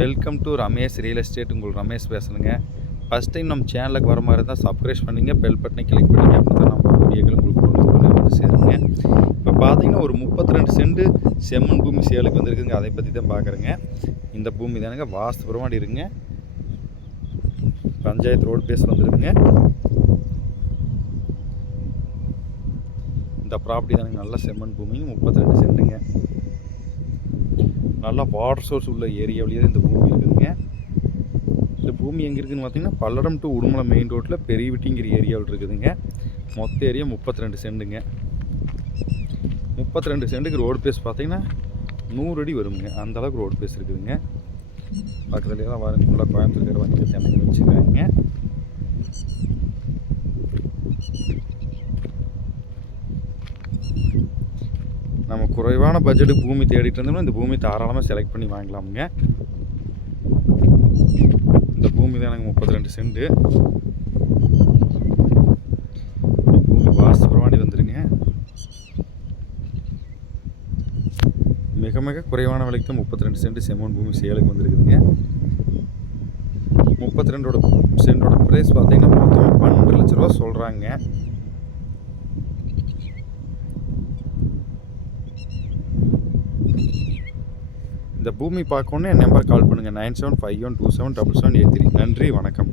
Welcome to Ramesh real estate. உங்கள் ரமேஷ் பேசுகிறேங்க. First time நம்ம சேனலுக்கு வர மாதிரி இருந்தால் சப்ஸ்கிரைப் பண்ணிங்க, பெல் பட்டனை கிளிக் பண்ணிங்க. அப்போ தான் நம்ம வீடியோக்கள் உங்களுக்கு வந்து சேருங்க. இப்போ பார்த்தீங்கன்னா ஒரு 32 சென்ட் செம்மண் பூமி சேலுக்கு வந்துருக்குங்க. அதை பற்றி தான் பார்க்குறேங்க. இந்த பூமி தானுங்க வாஸ்துபுரமாடி இருக்குங்க. பஞ்சாயத்து ரோடு பேஸ் வந்துருக்குங்க. இந்த ப்ராப்பர்ட்டி தானுங்க நல்ல செம்மண் பூமி, 32 சென்ட்டுங்க. நல்லா வாட்டர் சோர்ஸ் உள்ள ஏரியாவிலேயே இந்த பூமி இருக்குதுங்க. இந்த பூமி எங்கே இருக்குதுன்னு பார்த்தீங்கன்னா பல்லடம் டு உடுமலை மெயின் ரோட்டில் பெரியவிட்டிங்கிற ஏரியாவில் இருக்குதுங்க. மொத்த ஏரியா 32 சென்ட்டுங்க. 32 சென்ட்டுக்கு ரோடு பேஸ் பார்த்தீங்கன்னா 100 அடி வருங்க. அந்தளவுக்கு ரோடு பேஸ் இருக்குதுங்க. பக்கத்துலேயெல்லாம் வாருங்க, ஃபுல்லாக கோயம்புத்தூர் வந்து தென்னை வச்சுக்கிறாங்க. நம்ம குறைவான பட்ஜெட்டுக்கு பூமி தேடிட்டு இருந்தோம்னா இந்த பூமி தாராளமாக செலக்ட் பண்ணி வாங்கலாமுங்க. இந்த பூமி தான் எனக்கு 32 சென்ட்டு. பூமி வாஸ்துபுரமாடி வந்துருங்க. மிக மிக குறைவான விலைக்கு தான் 32 சென்ட் செம்மண் பூமி சேலுக்கு வந்துருக்குதுங்க. 32 சென்டோட ப்ரைஸ் பார்த்தீங்கன்னா மொத்தமாக 12 லட்ச ரூபா சொல்கிறாங்க. இந்த பூமி பார்க்கணுன்னு என் நம்பர் கால் பண்ணுங்கள். 9751277783. நன்றி, வணக்கம்.